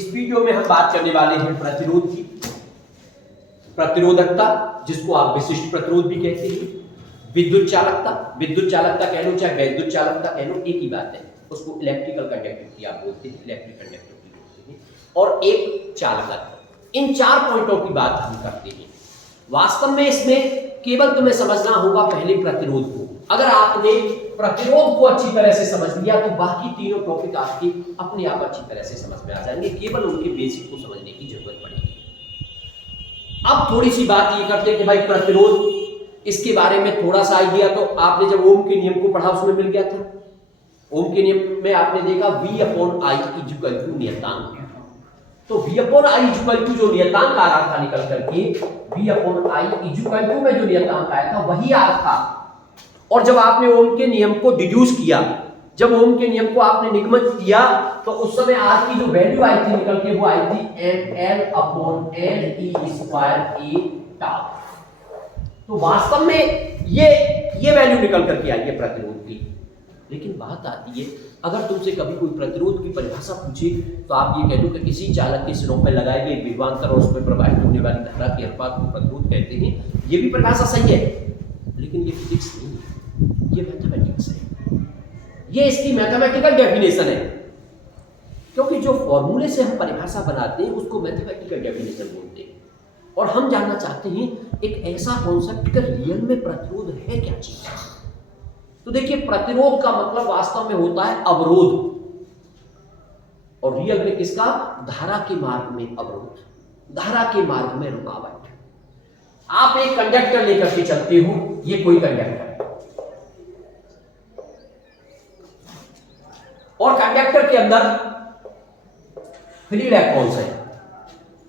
इस वीडियो में हम बात करने वाले हैं प्रतिरोध की, प्रतिरोधकता जिसको आप विशिष्ट प्रतिरोध भी कहते हैं, विद्युत चालकता कह लो चाहे वैद्युत चालकता कह लो, एक ही बात है। उसको इलेक्ट्रिकल कंडक्टिविटी आप बोलते हैं, इलेक्ट्रिक कंडक्टिविटी बोलते हैं। और एक चालकत्व। इन 4 पॉइंटों की बात हम करते हैं। वास्तव में इसमें केवल तुम्हें समझना होगा पहले प्रतिरोध को। अगर आपने प्रतिरोध को अच्छी तरह से समझ लिया तो बाकी तीनों टॉपिक आपके अपने आप अच्छी तरह से समझ में आ जाएंगे, केवल उनके बेसिक को समझने की जरूरत पड़ेगी। अब थोड़ी सी बात ये करते हैं कि भाई प्रतिरोध, इसके बारे में थोड़ा सा आइडिया तो आपने जब ओम के नियम को पढ़ा उसमें मिल गया था। ओम के नियम में आपने देखा V/I = नियतांक। तो V/I जो नियतांक आ रहा था निकल करके, V/I में जो नियतांक आया था वही आर था। और जब आपने ओम के नियम को डिड्यूस किया, जब ओम के नियम को आपने निगमित किया, तो उस समय आर की जो वैल्यू आई थी निकल के, वो आई थी mL/NE²A। तो वास्तव में ये वैल्यू निकल करके आई है प्रतिरोध की। लेकिन बात आती है, अगर तुमसे कभी कोई प्रतिरोध की परिभाषा पूछे तो आप ये कह दो कि किसी चालक के सिरों पर लगाए गए विभवांतर और उसमें प्रवाहित होने वाली धारा के अनुपात को प्रतिरोध कहते हैं। ये भी परिभाषा सही है, लेकिन ये फिजिक्स नहीं है, ये मैथमेटिक्स है। ये इसकी मैथमेटिकल डेफिनेशन है, क्योंकि जो फॉर्मूले से हम परिभाषा बनाते हैं उसको मैथमेटिकल डेफिनेशन बोलते हैं। और हम जानना चाहते हैं एक ऐसा कॉन्सेप्ट का रियल में प्रतिरोध है क्या चीज। तो देखिए, प्रतिरोध का मतलब वास्तव में होता है अवरोध, और रियल में किसका? धारा के मार्ग में अवरोध, धारा के मार्ग में रुकावट। आप एक कंडक्टर लेकर के चलते हो, ये कोई कंडक्टर है, और कंडक्टर के अंदर फ्री इलेक्ट्रॉन्स है।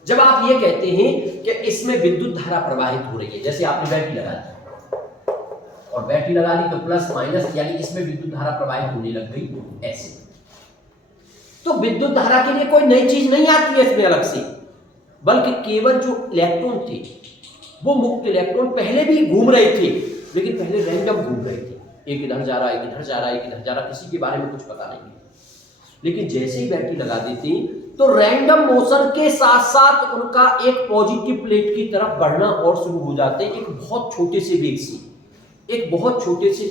जब आप ये कहते हैं कि इसमें विद्युत धारा प्रवाहित हो रही है, जैसे आपने बैटरी लगा दी और बैटरी लगा दी तो प्लस माइनस, यानी इसमें विद्युत धारा प्रवाहित होने लग गई ऐसे। तो विद्युत धारा के लिए कोई नई चीज नहीं आती है इसमें अलग से, बल्कि केवल जो इलेक्ट्रॉन थे वो मुक्त इलेक्ट्रॉन पहले भी घूम रहे थे, लेकिन पहले रैंडम घूम रहे थे। एक इधर जा रहा है, एक इधर जा रहा है, एक इधर जा रहा है, किसी के बारे में कुछ पता नहीं। लेकिन जैसे ही बैटरी लगा देती तो रैंडम मोशन के साथ साथ उनका एक पॉजिटिव प्लेट की तरफ बढ़ना और शुरू हो जाते हैं, एक बहुत छोटे से वेग से, एक बहुत छोटे से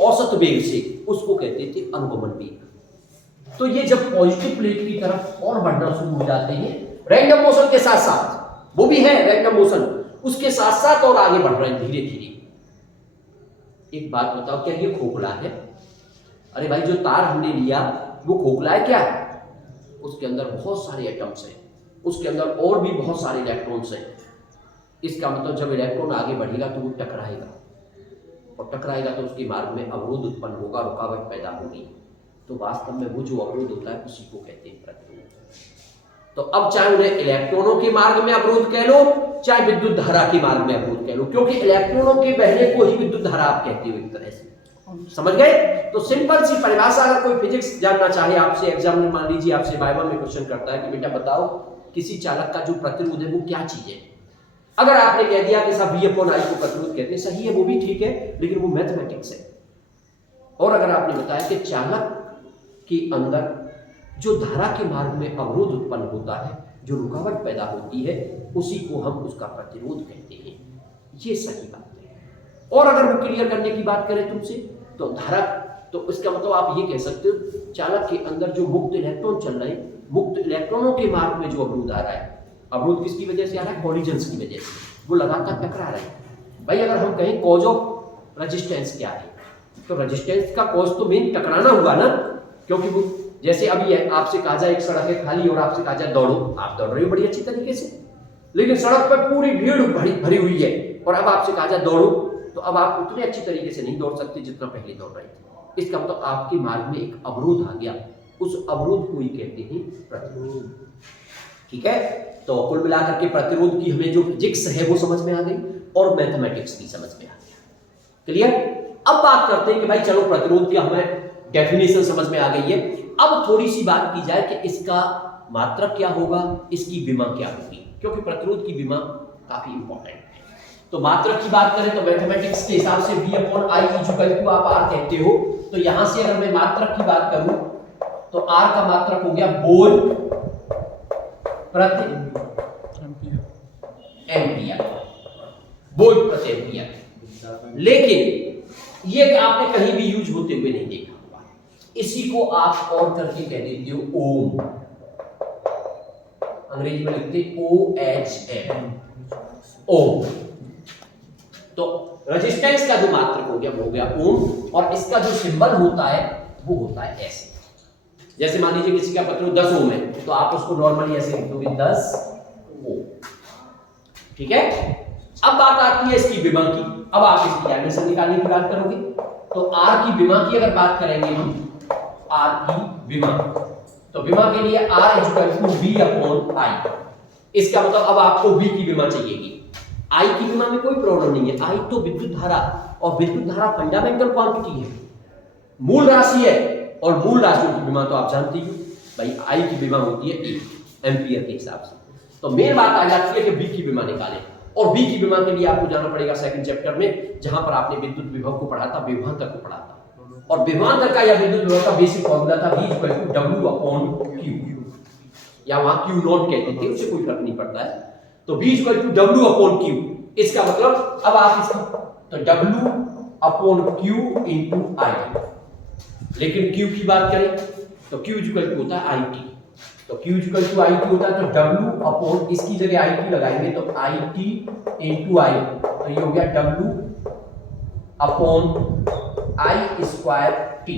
औसत वेग से। उसको कहते थे अनुगमन वेग। तो ये जब पॉजिटिव प्लेट की तरफ और बढ़ना शुरू हो जाते हैं रैंडम मोशन के साथ साथ, वो भी है रैंडम मोशन, उसके साथ साथ और आगे बढ़ रहे हैं धीरे धीरे। एक बात बताओ, क्या ये खोखला है? अरे भाई, जो तार हमने लिया वो खोखला है क्या? उसके अंदर बहुत सारे एटम्स हैं, उसके अंदर और भी बहुत सारे इलेक्ट्रॉन्स हैं। इसका मतलब जब इलेक्ट्रॉन आगे बढ़ेगा तो वो टकराएगा, और टकराएगा तो उसके मार्ग में अवरोध उत्पन्न होगा, रुकावट पैदा होगी। तो वास्तव में वो जो अवरोध होता है उसी को कहते हैं प्रतिरोध। तो अब चाहे उन्हें इलेक्ट्रॉनों के मार्ग में अवरोध कह लो, चाहे विद्युत धारा के मार्ग में अवरोध कह लो, क्योंकि इलेक्ट्रॉनों के बहने को ही विद्युत धारा आप कहते हो एक तरह से। समझ गए? तो सिंपल सी परिभाषा, अगर कोई फिजिक्स जानना चाहे आपसे, एग्जाम में मान लीजिए आपसे वाइवा में क्वेश्चन करता है कि बेटा बताओ किसी चालक का जो प्रतिरोध है वो क्या चीज है, अगर आपने कह दिया कि सब V/I को प्रतिरोध कहते हैं, सही है, वो भी ठीक है, लेकिन वो मैथमेटिक्स है। और अगर आपने बताया कि चालक के अंदर जो धारा के मार्ग में अवरोध उत्पन्न होता है, जो रुकावट पैदा होती है, उसी को हम उसका प्रतिरोध कहते हैं, ये सही बात है। और अगर वो क्लियर करने की बात करें तुमसे, तो धारा, तो इसका मतलब आप ये कह सकते हो चालक के अंदर जो मुक्त इलेक्ट्रॉन चल रहे हैं, मुक्त इलेक्ट्रॉनों के मार्ग में जो अवरोध आ रहा है, अवरोध किसकी वजह से आ रहा है? कॉलिजन्स की वजह से, वो लगातार टकरा रहे हैं। भाई अगर हम कहें कॉज ऑफ रेजिस्टेंस क्या है, तो रेजिस्टेंस का कॉज तो मेन टकराना हुआ ना, क्योंकि वो जैसे अभी आपसे कहा जाए एक सड़क है खाली और आपसे कहा जाए दौड़ो, आप दौड़ रहे हो बड़ी अच्छी तरीके से, लेकिन सड़क पर पूरी भीड़ भरी हुई है, और अब आपसे कहा जाए दौड़ो, तो अब आप उतने अच्छी तरीके से नहीं दौड़ सकते जितना पहले दौड़ रहे थे। इसका मतलब आपके मार्ग में एक अवरोध आ गया, उस अवरोध को ही कहते हैं प्रतिरोध। ठीक है? तो कुल मिलाकर के प्रतिरोध की हमें जो फिजिक्स है वो समझ में आ गई, और मैथमेटिक्स भी समझ में आ गया। क्लियर? अब बात करते हैं कि भाई चलो प्रतिरोध की हमें डेफिनेशन समझ में आ गई है, अब थोड़ी सी बात की जाए कि इसका मात्रक क्या होगा, इसकी विमा क्या होगी, क्योंकि प्रतिरोध की विमा काफी इंपॉर्टेंट है। तो मात्रक की बात करें तो मैथमेटिक्स के हिसाब से V/I आप R कहते हो, तो यहां से अगर मैं मात्रक की बात करूं तो R का मात्रक हो गया बोल प्रति एम्पियर, वोल्ट प्रति एम्पियर। लेकिन ये आपने कहीं भी यूज होते हुए नहीं देखा होगा। इसी को आप और करके कह देते हो ओम, अंग्रेजी में लिखते OHM, ओम। तो रेजिस्टेंस का जो मात्रक हो गया वो हो गया ओम, और इसका जो सिंबल होता है वो होता है ऐसे। जैसे मान लीजिए किसी का प्रतिरोध 10 ओम है, तो आप उसको नॉर्मली ऐसे लिख दोगे 10 ओम, ठीक है। अब बात आती है इसकी विमा की। अब आप इसकी डायमेंशन निकालने की बात करोगे, तो आर की विमा की अगर बात करेंगे हम, आर की विमा, तो विमा के लिए R = V/I। इसका मतलब अब आपको V की विमा चाहिएगी। I की विमा में कोई प्रॉब्लम नहीं है, I तो विद्युत धारा, और विद्युत धारा फंडामेंटल क्वांटिटी है, मूल राशि है, और मूल राशियों की विमा तो आप जानते ही हो भाई, I की विमा होती है 1 एम्पियर के हिसाब से। तो मेन बात आ जाती है कि V की विमा निकालें, और V की विमा के लिए आपको जाना पड़ेगा सेकंड चैप्टर में, जहां पर आपने विद्युत विभव को पढ़ा था, विभवांतर को पढ़ा था। और विभवांतर का या विद्युत विभव का बेसिक फॉर्मूला था V = W/Q, या वहां Q नॉट कहते थे, उससे कोई फर्क नहीं पड़ता है। तो V = W/Q, इसका मतलब अब आप इसका तो W/Q × I। लेकिन Q की बात करें तो Q = होता है IT, तो Q = IT होता है, तो W/ इसकी जगह IT लगाएंगे तो IT × I, तो ये हो गया W/I²T।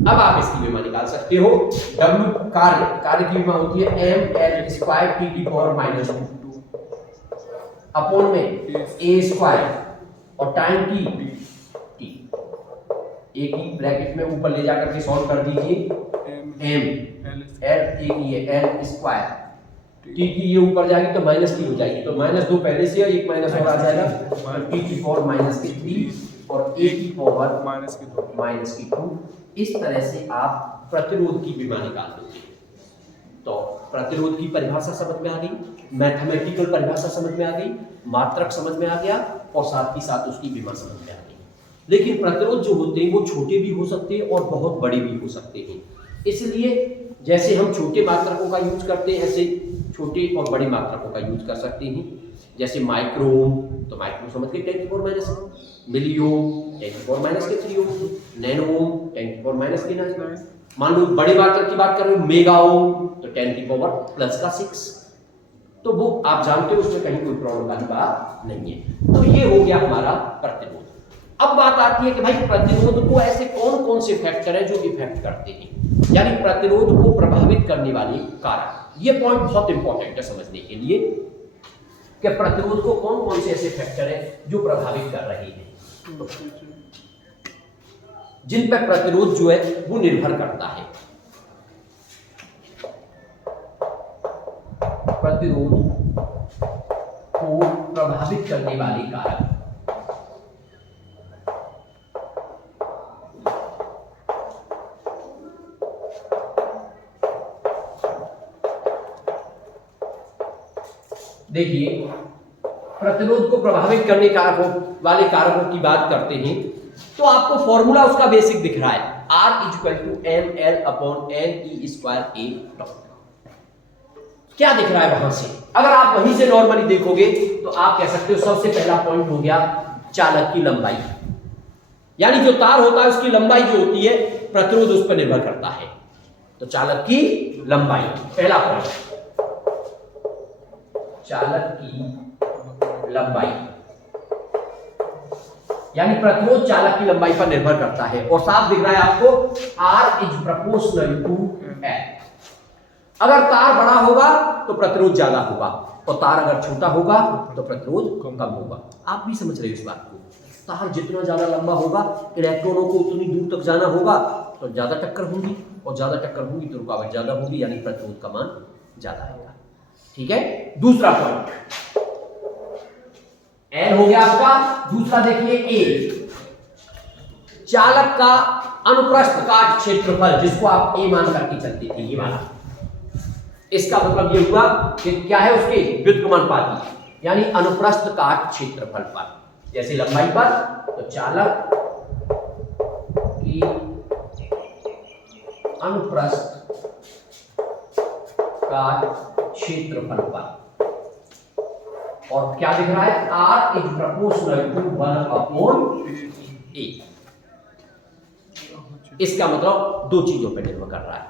अब आप इसकी विमा निकाल सकते हो। W कार्य की विमा होती है mL²T⁻², अपॉन में A² और टाइम T, एक ही ब्रैकेट में ऊपर ले जाकर के सॉल्व कर दीजिए, L² T की ये ऊपर जाएगी तो -T हो जाएगी, तो -2 पहले से है, एक माइनस और आ जाएगा, T⁻³ और A⁻²। इस तरह से आप प्रतिरोध की विमा निकाल दोगे। तो प्रतिरोध की परिभाषा समझ में आ गई, मैथमेटिकल परिभाषा समझ में आ गई, मात्रक समझ में आ गया, और साथ ही साथ उसकी विमा समझ में आ गई। लेकिन प्रतिरोध जो होते हैं वो छोटे भी हो सकते हैं और बहुत बड़े भी हो सकते हैं। इसलिए जैसे हम छोटे मात्रकों का यूज करते हैं, ऐसे छोटे और बड़े मात्रकों का यूज कर सकते हैं। जैसे माइक्रो ओम, तो माइक्रो समझ के 10⁻⁻, मिली ओम 10⁻³ ओम, नैनो ओम 10⁻⁹। मान लो बड़े मात्रक की बात कर रहे हो, मेगा ओम, तो 10⁻⁻⁶। तो वो आप जानते हो, उसमें कहीं कोई प्रॉब्लम वाली बात नहीं है। तो ये हो गया हमारा प्रतिरोध। अब बात आती है कि भाई प्रतिरोध को ऐसे कौन कौन से फैक्टर हैं जो इफेक्ट करते हैं, यानी प्रतिरोध को प्रभावित करने वाले कारक। ये पॉइंट बहुत इंपॉर्टेंट है समझने के लिए कि प्रतिरोध को कौन कौन से ऐसे फैक्टर हैं जो प्रभावित कर रहे हैं, जिन पर प्रतिरोध जो है वो निर्भर करता है। प्रतिरोध को प्रभावित करने वाले कारक, देखिए प्रतिरोध को प्रभावित करने वाले कारकों की बात करते हैं, तो आपको फॉर्मूला उसका बेसिक दिख रहा है, R = mL/ne²A। क्या दिख रहा है वहां से? अगर आप वहीं से नॉर्मली देखोगे तो आप कह सकते हो सबसे पहला पॉइंट हो गया चालक की लंबाई, यानी जो तार होता है उसकी लंबाई जो होती है प्रतिरोध उस पर निर्भर करता है। तो चालक की लंबाई पहला पॉइंट, चालक की लंबाई, यानी प्रतिरोध चालक की लंबाई पर निर्भर करता है। और साफ दिख रहा है आपको R = L। अगर तार बड़ा होगा तो प्रतिरोध ज्यादा होगा, और तार अगर छोटा होगा तो प्रतिरोध कम होगा। आप भी समझ रहे हो इस बात को। तार जितना ज्यादा लंबा होगा, इलेक्ट्रॉनों को उतनी दूर तक जाना होगा, तो ज्यादा टक्कर होगी, और ज्यादा टक्कर होगी तो रुकावट ज्यादा होगी, यानी प्रतिरोध का मान ज्यादा आएगा। ठीक है, दूसरा पॉइंट L हो गया आपका। दूसरा देखिए A, चालक का अनुप्रस्थ काट क्षेत्रफल, जिसको आप A मान करके चलते थे, ये वाला। इसका मतलब ये हुआ कि क्या है उसके व्युत्क्रमानुपाती, यानी अनुप्रस्थ काट क्षेत्रफल पर, जैसे लंबाई पर, तो चालक की अनुप्रस्थ काट क्षेत्रफल पर। और क्या दिख रहा है, R is proportional to 1/A। इसका मतलब दो चीजों पर निर्भर कर रहा है,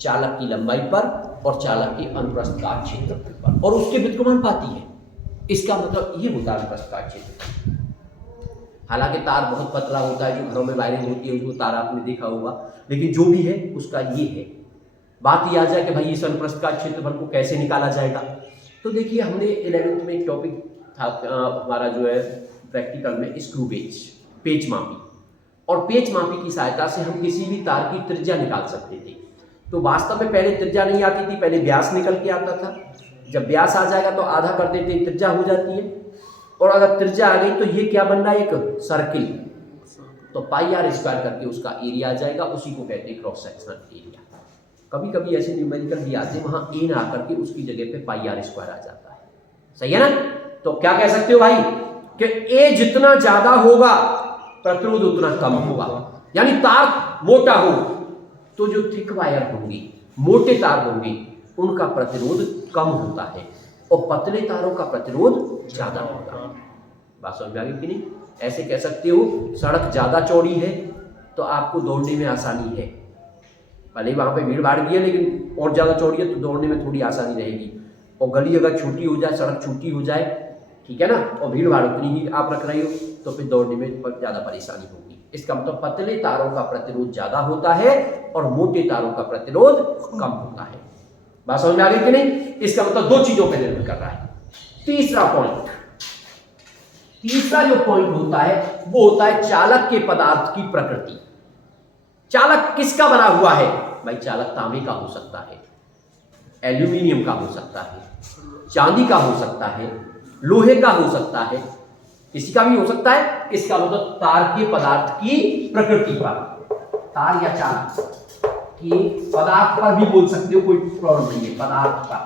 चालक की लंबाई पर और चालक की अनुप्रस्थ काट क्षेत्रफल पर, और उसके व्युत्क्रमानुपाती है। इसका मतलब ये होता है अनुप्रस्थ काट क्षेत्रफल। हालांकि तार बहुत पतला होता है, जो घरों में वायरिंग होती है उसको तार आपने देखा होगा, लेकिन जो भी है उसका ये है। बात ये आ जाए कि भाई इस अनुप्रस्थ काट क्षेत्रफल को कैसे निकाला जाएगा। तो देखिए, हमने 11वीं में एक टॉपिक था हमारा जो है प्रैक्टिकल में, स्क्रू पेच, पेच मापी। और पेच मापी की सहायता से हम किसी भी तार की त्रिज्या निकाल सकते थे। तो वास्तव में पहले त्रिज्या नहीं आती थी, पहले व्यास निकल के आता था। जब व्यास आ जाएगा तो आधा कर देते हैं, त्रिज्या हो जाती है। और अगर त्रिज्या आ गई तो ये क्या बन रहा है, एक सर्किल, तो पाई आर स्क्वायर करके उसका एरिया आ जाएगा, उसी को कहते हैं क्रॉस सेक्शनल एरिया। कभी कभी ऐसे न्यूमेरिकल भी आते हैं, वहां ए ना आकर के उसकी जगह पे पाई आर स्क्वायर आ जाता है। सही है ना। तो क्या कह सकते हो भाई कि ए जितना ज्यादा होगा प्रतिरोध उतना कम होगा। यानी तार मोटा हो तो जो थिक वायर होंगी, मोटे तार होंगे, उनका प्रतिरोध कम होता है, और पतले तारों का प्रतिरोध ज्यादा होता है। बात समझ में आ गई कि नहीं। ऐसे कह सकते हो, सड़क ज्यादा चौड़ी है तो आपको दौड़ने में आसानी है, भले वहां पे भीड़ भाड़ भी है, लेकिन और ज्यादा चौड़ी है तो दौड़ने में थोड़ी आसानी रहेगी। और गली अगर छोटी हो जाए, सड़क छोटी हो जाए, ठीक है ना, और भीड़ भाड़ उतनी ही आप रख रही हो, तो फिर दौड़ने में ज्यादा परेशानी होगी। इसका मतलब पतले तारों का प्रतिरोध ज्यादा होता है और मोटे तारों का प्रतिरोध कम होता है। बात समझ में आ गई कि नहीं। इसका मतलब दो चीजों पर निर्भर कर रहा है। तीसरा जो पॉइंट होता है वो होता है चालक के पदार्थ की प्रकृति। चालक किसका बना हुआ है भाई। चालक तांबे का हो सकता है, एल्यूमिनियम का हो सकता है, चांदी का हो सकता है, लोहे का हो सकता है, किसी का भी हो सकता है। इसका मतलब तार के पदार्थ की प्रकृति पर, तार या चालक की पदार्थ पर भी बोल सकते हो, कोई प्रॉब्लम नहीं है, पदार्थ का,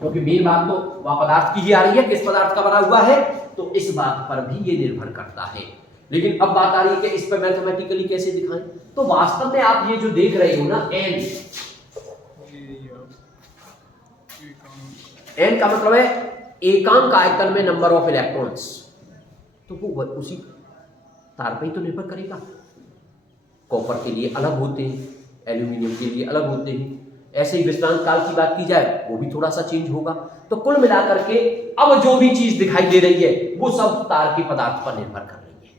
क्योंकि मेन बात तो वह पदार्थ की ही आ रही है, किस पदार्थ का बना हुआ है, तो इस बात पर भी ये निर्भर करता है। लेकिन अब बात आ रही है कि इस पर मैथमेटिकली कैसे दिखाएं। तो वास्तव में आप ये जो देख रहे हो ना, एन का मतलब है एकांक आयतन में नंबर ऑफ इलेक्ट्रॉन्स, तो वो उसी तार पे ही तो निर्भर करेगा। कॉपर के लिए अलग होते हैं, एल्यूमिनियम के लिए अलग होते हैं। ऐसे ही विश्रांत काल की बात की जाए, वो भी थोड़ा सा चेंज होगा। तो कुल मिलाकर के अब जो भी चीज दिखाई दे रही है वो सब तार के पदार्थ पर निर्भर कर रही है।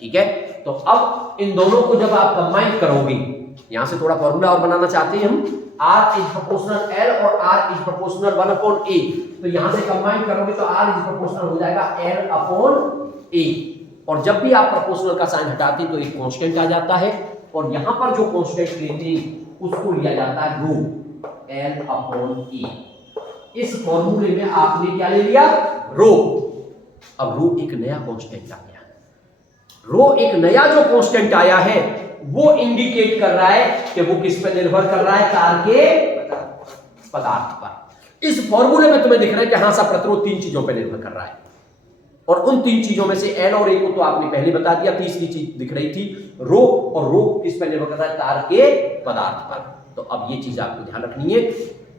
ठीक है, तो अब इन दोनों को जब आप कंबाइन करोगे, यहां से थोड़ा फॉर्मूला और बनाना चाहते हैं हम, R इज प्रोपोर्शनल L और R इज प्रोपोर्शनल 1/A। तो यहां से कंबाइन करोगे तो R इज प्रोपोर्शनल हो जाएगा L/A। और जब भी आप प्रोपोर्शनल का साइन हटाते हैं तो एक कांस्टेंट आ जाता है, और यहां पर जो कांस्टेंट लेते हैं उसको लिया जाता है रो, L/A। इस फॉर्मूले में आपने क्या ले लिया, रो। अब रो एक नया कांस्टेंट आ गया। रो एक नया जो कांस्टेंट आया है वो इंडिकेट कर रहा है कि वो किस पर निर्भर कर रहा है, तार के पदार्थ पर। इस फॉर्मूले में तुम्हें दिख रहा है कि हां सा प्रतिरोध तीन चीजों पर निर्भर कर रहा है, और उन तीन चीजों में से L और A को तो आपने पहले बता दिया। तीसरी चीज दिख रही थी रो, और रो किस पर निर्भर कर रहा है, तार के पदार्थ पर। तो अब ये चीज आपको ध्यान रखनी है।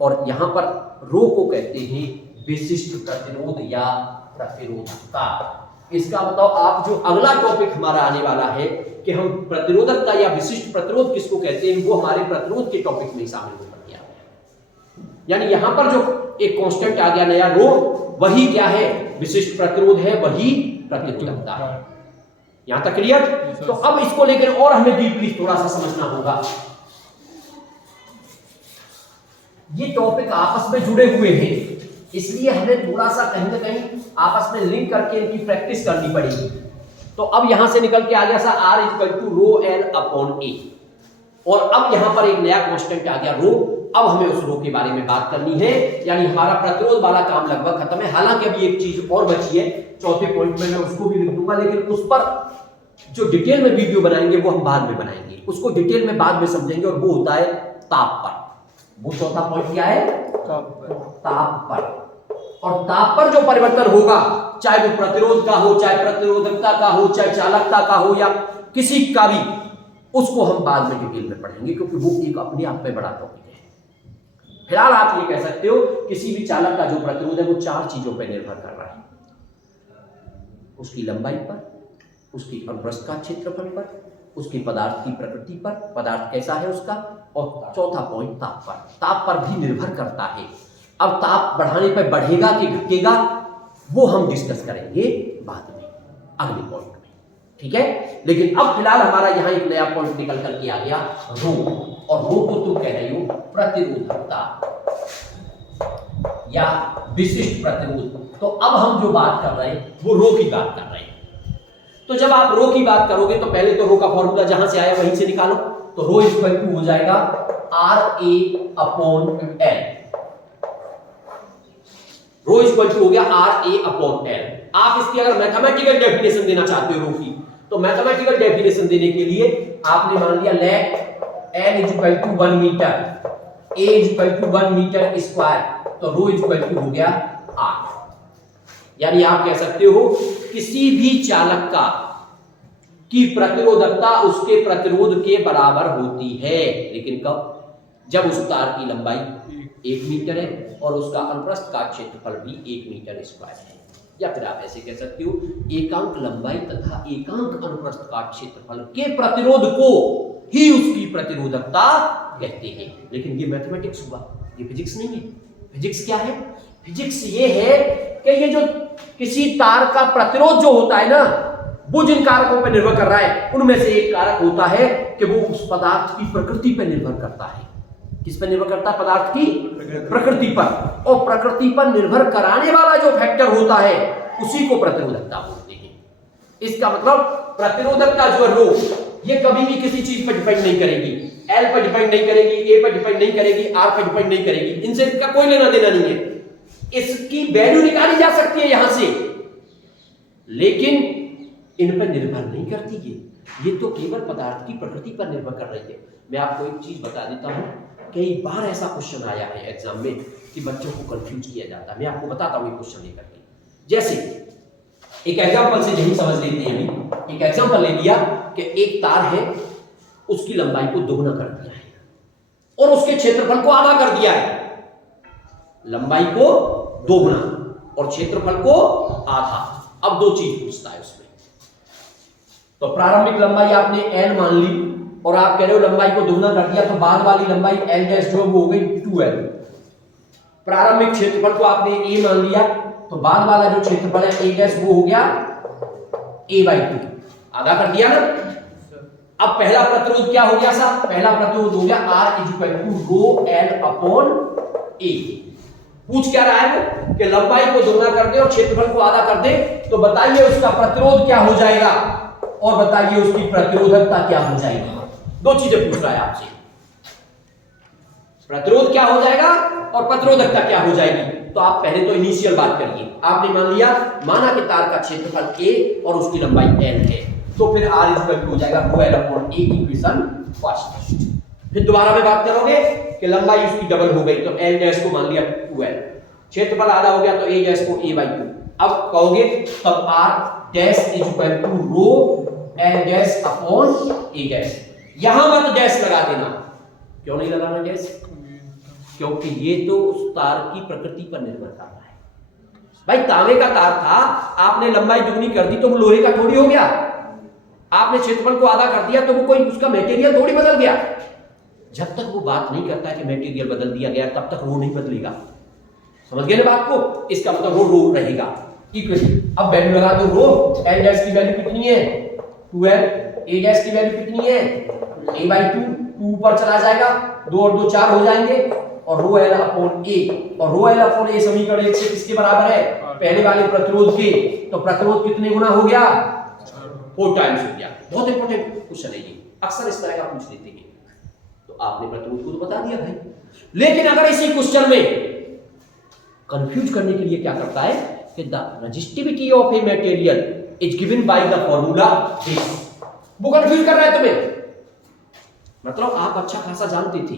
और यहां पर रो को कहते हैं विशिष्ट प्रतिरोध या प्रतिरोधकता। इसका मतलब आप जो अगला टॉपिक हमारा आने वाला है कि हम प्रतिरोधकता या विशिष्ट प्रतिरोध किसको कहते हैं, वो हमारे प्रतिरोध के टॉपिक में शामिल हो गया। यानी यहां पर जो एक कांस्टेंट आ गया नया रो, वही क्या है, विशिष्ट प्रतिरोध है, वही प्रतिरोधकता है। यहां तक क्लियर। तो अब इसको लेकर और हमें डीपली थोड़ा सा समझना होगा। ये टॉपिक आपस में जुड़े हुए हैं, इसलिए हमें थोड़ा सा कहीं ना कहीं आपस में लिंक करके इनकी प्रैक्टिस करनी पड़ेगी। तो अब यहां से निकल के आ गया सा R equal to row L/A, और अब यहां पर एक नया कांस्टेंट आ गया रो। अब हमें उस रो के बारे में बात करनी है, यानी हमारा प्रतिरोध वाला काम लगभग खत्म है। हालांकि अभी एक चीज और बची है, चौथे पॉइंट में मैं उसको भी लिख दूंगा, लेकिन उस पर जो डिटेल में वीडियो बनाएंगे वो हम बाद में बनाएंगे, उसको डिटेल में बाद में समझेंगे। और वो होता है ताप पर। वो चौथा पॉइंट क्या है, ताप पर। और ताप पर जो परिवर्तन होगा, चाहे वो प्रतिरोध का हो, चाहे प्रतिरोधकता का हो, चाहे चालकता का हो, या किसी का भी, उसको हम बाद में डिटेल में पढ़ेंगे, क्योंकि वो एक अपने आप में बड़ा टॉपिक है। फिलहाल आप ये कह सकते हो किसी भी चालक का जो प्रतिरोध है वो 4 चीजों पर निर्भर कर रहा है, उसकी लंबाई पर, उसकी अनुप्रस्थ का क्षेत्रफल पर, उसकी पदार्थ की प्रकृति पर, पदार्थ कैसा है उसका, और चौथा पॉइंट ताप पर। ताप पर भी निर्भर करता है। अब ताप बढ़ाने पर बढ़ेगा कि घटेगा वो हम डिस्कस करेंगे बाद में, अगले पॉइंट में, ठीक है। लेकिन अब फिलहाल हमारा यहां एक नया पॉइंट निकल कर के आ गया, रो। और रो को तुम कह रही हो प्रतिरोधकता या विशिष्ट प्रतिरोध। तो अब हम जो बात कर रहे हैं वो रो की बात कर रहे हैं। तो जब आप रो की बात करोगे तो पहले तो रो का फॉर्मूला जहां से आया वहीं से निकालो। तो रो इक्वल टू हो जाएगा RA upon L। Rho equal to हो गया RA अपॉन L। आप इसकी अगर मैथमेटिकल डेफिनेशन देना चाहते हो रो की, तो मैथमेटिकल डेफिनेशन देने के लिए आपने मान लिया let L equal to 1 metre, A equal to 1 metre square, तो रो इक्वल टू हो गया R। यानी आप कह सकते हो किसी भी चालक का की प्रतिरोधकता उसके प्रतिरोध के बराबर होती है, लेकिन कब? जब उस तार की लंबाई 1 मीटर है और उसका अनुप्रस्थ का क्षेत्रफल भी 1 मीटर स्क्वायर है। या फिर आप ऐसे कह सकते हो एकांक लंबाई तथा एकांक अनुप्रस्थ का क्षेत्रफल के प्रतिरोध को ही उसकी प्रतिरोधकता कहते हैं। लेकिन ये मैथमेटिक्स हुआ, ये फिजिक्स नहीं है। फिजिक्स क्या है? फिजिक्स ये है कि ये जो किसी तार का प्रतिरोध जो होता है ना, वो जिन कारकों पर निर्भर कर रहा है उनमें से एक कारक होता है कि वो उस पदार्थ की प्रकृति पर निर्भर करता है। किस पर निर्भर करता है? पदार्थ की प्रकृति पर। और प्रकृति पर निर्भर कराने वाला जो फैक्टर होता है उसी को प्रतिरोधकता बोलते हैं। इसका मतलब प्रतिरोधकता जो है रो, ये कभी भी किसी चीज पर डिपेंड नहीं करेगी। एल पर डिपेंड नहीं करेगी, ए पर डिपेंड नहीं करेगी, आर पर डिपेंड नहीं करेगी। इनसे इसका कोई लेना देना नहीं है। इसकी वैल्यू निकाली जा सकती है यहां से, लेकिन इन पर निर्भर नहीं करती है। ये तो केवल पदार्थ की प्रकृति पर निर्भर कर रही है। मैं आपको एक चीज बता देता हूं, कई बार ऐसा क्वेश्चन आया है एग्जाम में कि बच्चों को कंफ्यूज किया जाता है। मैं आपको बताता हूं ये क्वेश्चन लेकर के। जैसे एक एग्जांपल से यही समझ लेते हैं। अभी एक एग्जांपल ले लिया कि एक तार है, उसकी लंबाई को दोगुना कर दिया है और उसके क्षेत्रफल को आधा कर दिया है। लंबाई को दोगुना और क्षेत्रफल को आधा। अब दो चीज पूछता है उसमें। तो प्रारंभिक लंबाई आपने L मान ली और आप कह रहे हो लंबाई को दोगुना कर दिया, तो बाद वाली लंबाई L डैश जो वो हो गई 2L। प्रारंभिक क्षेत्रफल को आपने A मान लिया, तो बाद वाला जो क्षेत्रफल है A डैश वो हो गया A/2, आधा कर दिया ना। अब पहला प्रतिरोध क्या हो गया साहब? पहला प्रतिरोध हो गया R equal to rho L upon A। पूछ क्या रहा है वो कि लंबाई को दोगुना कर दे और क्षेत्रफल को आधा कर दे, तो बताइए उसका प्रतिरोध क्या हो जाएगा और बताइए उसकी प्रतिरोधकता क्या हो जाएगी। दो चीजें पूछ रहा है आपसे, प्रतिरोध क्या हो जाएगा और प्रतिरोधकता क्या हो जाएगी। तो आप पहले तो इनिशियल बात करिए। आपने मान लिया, माना कि तार का क्षेत्रफल A और उसकी लंबाई L है, तो फिर R इक्वल टू हो जाएगा रो L upon A equation first. फिर दोबारा में बात करोगे कि लंबाई उसकी डबल हो गई, तो L डैश को मान लिया 2L, क्षेत्रफल आधा हो गया तो A डैश को A/2। अब कहोगे तब R dash equal to rho L dash upon A dash. यहां मत डैश लगा देना। क्यों नहीं लगाना डैश? क्योंकि ये तो उस तार की प्रकृति पर निर्भर कर रहा है। भाई तांबे का तार था, आपने लंबाई दुगनी कर दी तो वो लोहे का थोड़ी हो गया। आपने क्षेत्रफल को आधा कर दिया तो वो कोई उसका मटेरियल थोड़ी बदल गया। जब तक वो बात नहीं करता कि मटेरियल बदल दिया गया, तब तक रो नहीं बदलेगा। समझ गए ना बात को? इसका मतलब रो रहेगा इक्वेशन। अब वैल्यू लगा दो। रो L डैश की वैल्यू कितनी है? 2L। A डैश की वैल्यू कितनी है? A/2। 2 ऊपर चला जाएगा, 2 और 2 4 हो जाएंगे, और रो L अपॉन A। और रो L अपॉन A समीकरण 1 से किसके बराबर है? पहले वाले प्रतिरोध के। तो प्रतिरोध कितने गुना हो गया? 4 टाइम्स हो गया। बहुत इंपॉर्टेंट क्वेश्चन है ये, अक्सर इस तरह का पूछ लेते हैं। तो आपने प्रतिरोध को तो बता दिया भाई, लेकिन अगर इसी क्वेश्चन में कंफ्यूज करने के लिए क्या करता है कि the resistivity of a material is given by the formula this. वो कंफ्यूज कर रहा है तुम्हें। मतलब आप अच्छा खासा जानते थे,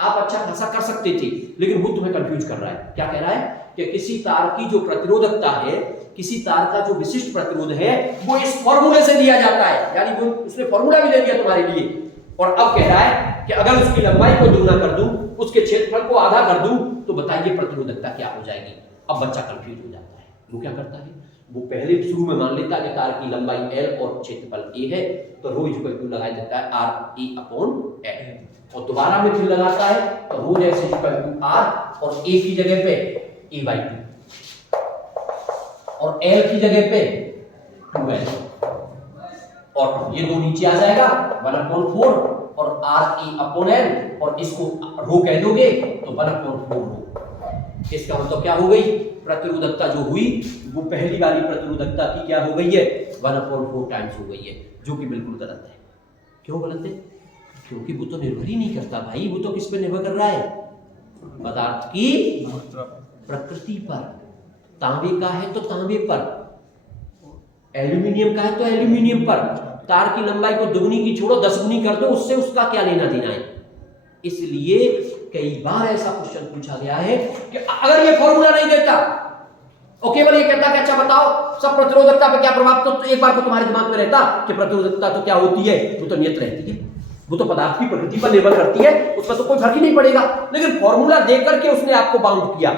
आप अच्छा खासा कर सकते थे, लेकिन वो तुम्हें कंफ्यूज कर रहा है। क्या कह रहा है कि किसी तार की जो प्रतिरोधकता है, किसी तार का जो विशिष्ट प्रतिरोध है, वो इस फार्मूले से दिया जाता है। यानी वो उसने फार्मूला भी दे दिया तुम्हारे लिए। और अब कह रहा है कि अगर उसकी लंबाई को दुगना कर दूं, उसके क्षेत्रफल को आधा कर दूं, तो बताइए प्रतिरोधकता क्या हो जाएगी। अब बच्चा कंफ्यूज हो जाता है। वो क्या करता है, वो पहले शुरू में मान लेता है कि तार की लंबाई L और क्षेत्रफल A है, तो ρ = लगा देता है RE/L, और दोबारा में फिर लगाता है तो ρ = R और A की जगह पे A/2 और L की जगह पे 2L, और ये दो नीचे आ जाएगा 1/4 और RE/L, और इसको रो कह दोगे तो 1/4 रो। इसका मतलब क्या हो गई, प्रतिरोधकता जो हुई वो पहली वाली प्रतिरोधकता की क्या हो गई है, 1/4 टाइम्स हो गई है, जो कि बिल्कुल गलत है। क्यों गलत है, क्योंकि वो तो निर्भर ही नहीं करता भाई, वो तो किस पे निर्भर कर रहा है, पदार्थ की प्रकृति पर। तांबे का है तो तांबे पर, एल्यूमिनियम का है तो एल्यूमिनियम पर। तार की लंबाई को दुगनी की छोड़ो 10 गुनी कर दो, उससे उसका क्या लेना देना है। इसलिए कई बार ऐसा क्वेश्चन पूछा गया है कि अगर ये फॉर्मूला नहीं देता और केवल ये कहता कि अच्छा बताओ सब प्रतिरोधकता पे क्या प्रभाव, तो एक बार को तुम्हारे दिमाग में रहता कि प्रतिरोधकता तो क्या होती है, वो तो नियत रहती है, वो तो पदार्थ की प्रकृति पर निर्भर करती है, उसका तो कोई फर्क ही नहीं पड़ेगा। लेकिन फॉर्मूला देकर के उसने आपको बाउंड किया,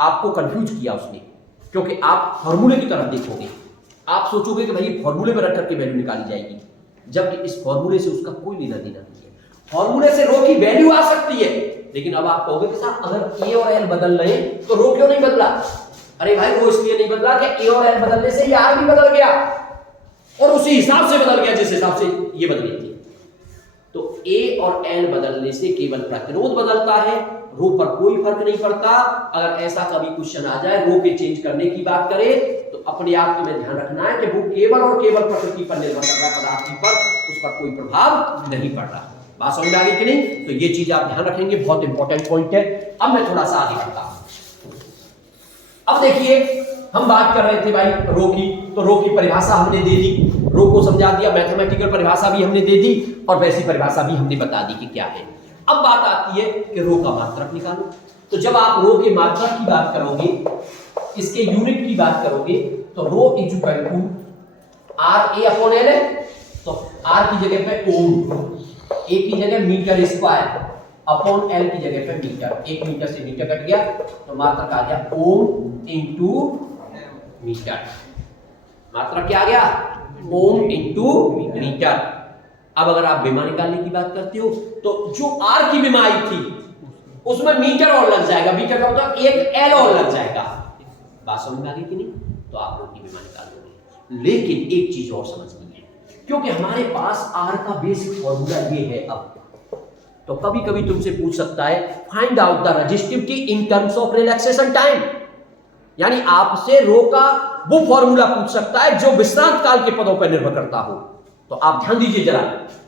आपको कंफ्यूज किया उसने, क्योंकि आप फॉर्मूले की तरफ देखोगे, आप सोचोगे कि भाई फॉर्मूले में रख करके वैल्यू निकाली जाएगी, जबकि इस फॉर्मूले से उसका कोई लेना देना नहीं है। फॉर्मूले से रो की वैल्यू आ सकती है, लेकिन अब आप कहोगे कि साहब अगर ए और एल बदल रहे तो रो क्यों नहीं बदला। अरे भाई रो इसलिए नहीं बदला कि ए और एल बदलने से ये आर भी बदल गया और उसी हिसाब से बदल गया जिस हिसाब से ये बदली थी। तो ए और एल बदलने से केवल प्रतिरोध बदलता है, रो पर कोई फर्क नहीं पड़ता। अगर ऐसा कभी क्वेश्चन आ जाए रो के चेंज करने की बात करे तो अपने आप तुम्हें ध्यान रखना है कि वो केवल और केवल प्रकृति पर निर्भर कर रहा है, पदार्थ पर उस पर कोई प्रभाव नहीं पड़ रहा। बात समझ में आ गई कि नहीं, तो ये चीज आप ध्यान रखेंगे, बहुत इंपॉर्टेंट पॉइंट है। अब मैं थोड़ा सा आगे बढ़ता हूं। अब देखिए हम बात कर रहे थे भाई रो की, तो रो की परिभाषा हमने दे दी, रो को समझा दिया, मैथमेटिकल परिभाषा भी हमने दे दी और वैसी परिभाषा भी हमने बता दी कि क्या है। अब बात आती है कि रो का मात्रक निकालो। तो जब आप रो के मात्रक की बात करोगे, इसके यूनिट की बात करोगे, तो रो = RA/L है, तो R की जगह पे ओम, A की जगह मीटर स्क्वायर अपॉन L की जगह पे मीटर, 1 मीटर से मीटर कट गया तो मात्रक आ गया ओम इंटू मीटर। मात्रक क्या आ गया, ओम इंटू मीटर। अब अगर आप विमा निकालने की बात करते हो तो जो R की विमा आई थी उसमें मीटर और लग जाएगा, मीटर का मतलब 1 L और लग जाएगा। बात समझ में आ गई कि नहीं, तो आप लोग की विमा निकाल दोगे। लेकिन एक चीज और समझनी है, क्योंकि हमारे पास R का बेसिक फॉर्मूला ये है। अब तो कभी कभी तुमसे पूछ सकता है find out the resistivity in terms of relaxation time, यानी आपसे रो का वो फॉर्मूला पूछ सकता है जो विश्रांत काल के पदों पर निर्भर करता हो। तो आप ध्यान दीजिए जरा,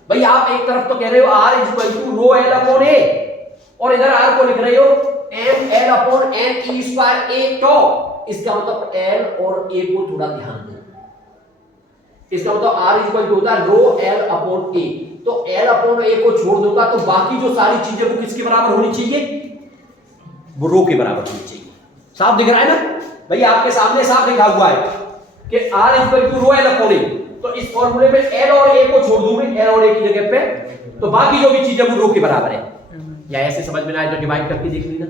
भाई आप एक तरफ तो कह रहे हो R = ρL/A और इधर R को लिख रहे हो mL/NE² टॉ। इसका मतलब L और A को थोड़ा ध्यान दो, इसका मतलब R होता है ρL/A, तो L/A को छोड़ दूंगा तो बाकी जो सारी चीजें वो किसके बराबर होनी चाहिए, वो रो के बराबर होनी चाहिए। साफ दिख रहा है ना भाई, आपके सामने साफ लिखा हुआ है कि R ρL/A, तो इस फॉर्मूले में L और A को छोड़ दूंगा, L और A की जगह पे, तो बाकी जो भी चीजें वो रो के बराबर है। या ऐसे समझ में ना आए तो डिवाइड करके देख लेना,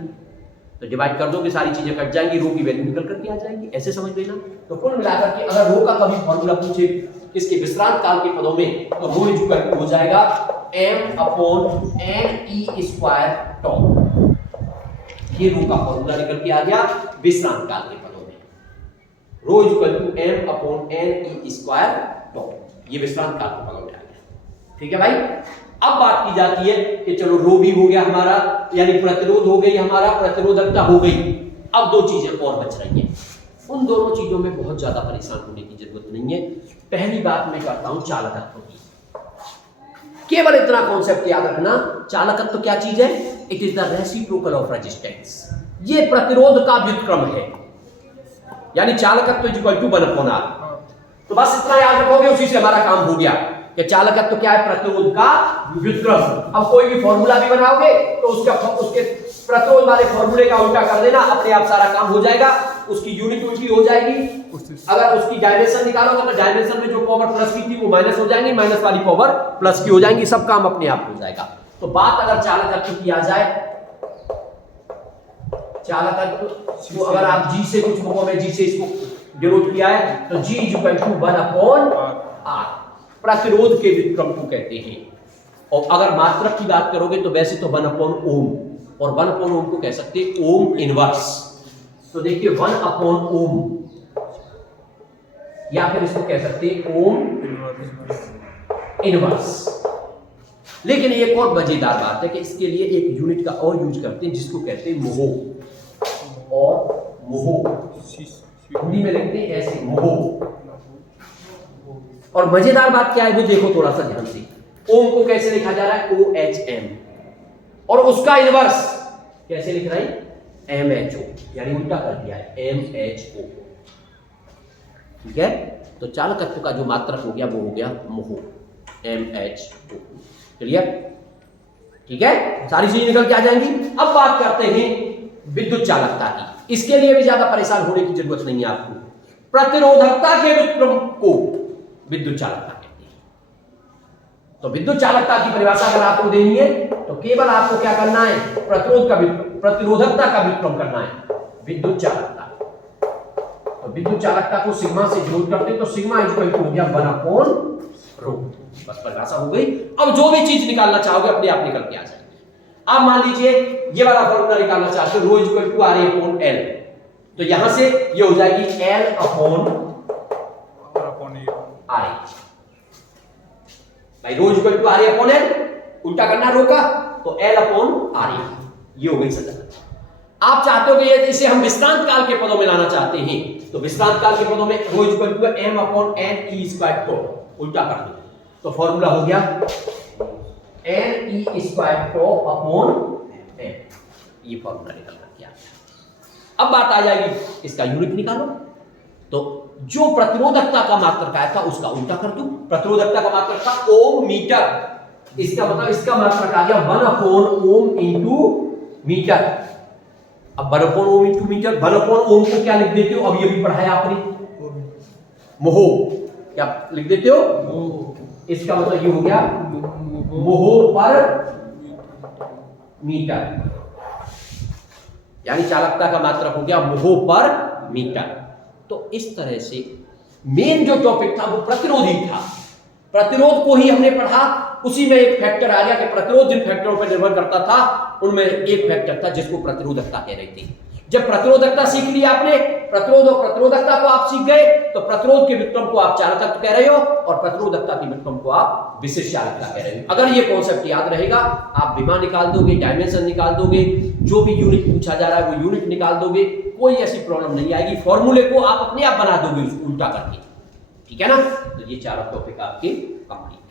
तो डिवाइड कर दोगे सारी चीजें कट जाएंगी, रो की वैल्यू निकल करके आ जाएगी, ऐसे समझ लेना। तो कुल मिलाकर के अगर रो का कभी फॉर्मूला पूछे इसके विश्रांत काल के पदों में, तो रो हो जाएगा m/NE² टॉ। ये रो का फॉर्मूला निकल के आ गया विश्रांत काल के पदों में, रो m/NE² टॉ। ये विश्रांत काल के पदों में आ गया। ठीक है भाई। अब बात की जाती है कि चलो रो भी हो गया हमारा, यानी प्रतिरोध हो गई हमारा, प्रतिरोधकता हो गई। अब दो चीजें और बच रही हैं, उन दोनों चीजों में बहुत ज्यादा परेशान होने की जरूरत नहीं है। पहली बात मैं करता हूं चालकत्व की। केवल इतना कॉन्सेप्ट याद रखना, चालकत्व क्या चीज है, it is the reciprocal of resistance. ये प्रतिरोध का व्युत्क्रम है, यानी चालकत्व = 1/R। तो बस इतना याद रखोगे, उसी से हमारा काम हो गया कि चालकत्व क्या है, प्रतिरोध का व्युत्क्रम। अब कोई भी फॉर्मूला भी बनाओगे तो उसके प्रतिरोध वाले फॉर्मूले का उल्टा कर देना, अपने आप सारा काम हो जाएगा, उसकी यूनिट उल्टी हो जाएगी। अगर उसकी डायमेंशन निकालोगे तो डायमेंशन में जो पावर प्लस की थी वो माइनस हो जाएंगी, माइनस वाली पावर प्लस की हो जाएंगी, सब काम अपने आप हो जाएगा। तो बात अगर चालकत्व की आ जाए, चालकत्व तो अगर आप जी से कुछ बुकों में जी से इसको डिनोट किया है तो जी इज इक्वल टू 1/r, प्रतिरोध के व्युत्क्रम को कहते हैं। और अगर मात्रक की बात करोगे तो वैसे तो 1/ओम, और 1/ओम को कह सकते हैं ओम इनवर्स। तो देखिए 1/ओम, या फिर इसको कह सकते हैं ओम इनवर्स। लेकिन एक और मजेदार बात है कि इसके लिए एक यूनिट का और यूज करते हैं जिसको कहते हैं मोहो, और मोहो हिंदी में लिखते हैं ऐसे मोहो। और मजेदार बात क्या है वो देखो थोड़ा सा ध्यान से, ओम को कैसे लिखा जा रहा है OHM, और उसका इनवर्स कैसे लिख रहा है MHO, यानी उल्टा कर दिया है MHO। ठीक है, तो चालकत्व का जो मात्रक हो गया वो हो गया मोहो MHO। क्लियर? ठीक है, सारी चीजें निकल के आ जाएंगी। अब बात करते हैं विद्युत चालकता की। इसके लिए भी ज्यादा परेशान होने की जरूरत नहीं है आपको। प्रतिरोधकता के व्युत्क्रम को विद्युत चालकता कहते हैं। तो विद्युत चालकता की परिभाषा अगर आपको देनी है तो केवल आपको क्या करना है, प्रतिरोधकता का व्युत्क्रम करना है, विद्युत चालकता। तो विद्युत चालकता को सिग्मा से डिनोट करते हैं, तो सिग्मा इक्वल टू हो गया 1/ρ। बस परिभाषा हो गई। अब जो भी चीज निकालना चाहोगे अपने आप निकल के आ जाएगी। आप मान लीजिए ये वाला फॉर्मूला निकालना चाहते हो, ρ इक्वल टू RA/L, तो यहां से ये हो जाएगी L/RA। भाई ρ इक्वल टू RA/L, उल्टा करना रो का, तो L/RA, ये हो गई सतह। आप चाहते हो कि इसे हम विश्रांत काल के पदों में लाना चाहते हैं, तो विश्रांत काल के पदों में ρ इक्वल टू M/N/E², उल्टा कर दो, तो फॉर्मूला हो गया NE²/N, ये फॉर्मूला निकलना क्या। अब बात आ जाएगी इसका यूनिट निकालो, तो जो प्रतिरोधकता का मात्रक आया था उसका उल्टा कर दो। प्रतिरोधकता का मात्रक था ओम मीटर, इसका मतलब इसका मात्रक आ गया 1/ओम इंटू मीटर। अब 1/ओम इंटू मीटर, 1/ओम को क्या लिख देते हो, अब ये भी पढ़ाया आपने, मोहो, क्या लिख देते हो, इसका मतलब ये हो गया मोहो पर मीटर, यानी चालकता का मात्रक हो गया मोहो पर मीटर। तो इस तरह से मेन जो टॉपिक था वो प्रतिरोधी था, प्रतिरोध को ही हमने पढ़ा। उसी में एक फैक्टर आ गया कि प्रतिरोध जिन फैक्टरों पर निर्भर करता था उनमें एक फैक्टर था जिसको प्रतिरोधकता कह रही थी। जब प्रतिरोधकता सीख ली आपने, प्रतिरोध और प्रतिरोधकता को आप सीख गए, तो प्रतिरोध के व्युत्क्रम को आप चालकत्व कह रहे हो और प्रतिरोधकता के व्युत्क्रम को आप विशिष्ट चालकता कह रहे हो। अगर ये कॉन्सेप्ट याद रहेगा, आप विमा निकाल दोगे, डायमेंशन निकाल दोगे, जो भी यूनिट पूछा जा रहा है वो यूनिट निकाल दोगे, कोई ऐसी प्रॉब्लम नहीं आएगी। फॉर्मूले को आप अपने आप बना दोगे उसको उल्टा करके। ठीक है ना, तो ये चारों टॉपिक आपके कंप्लीट।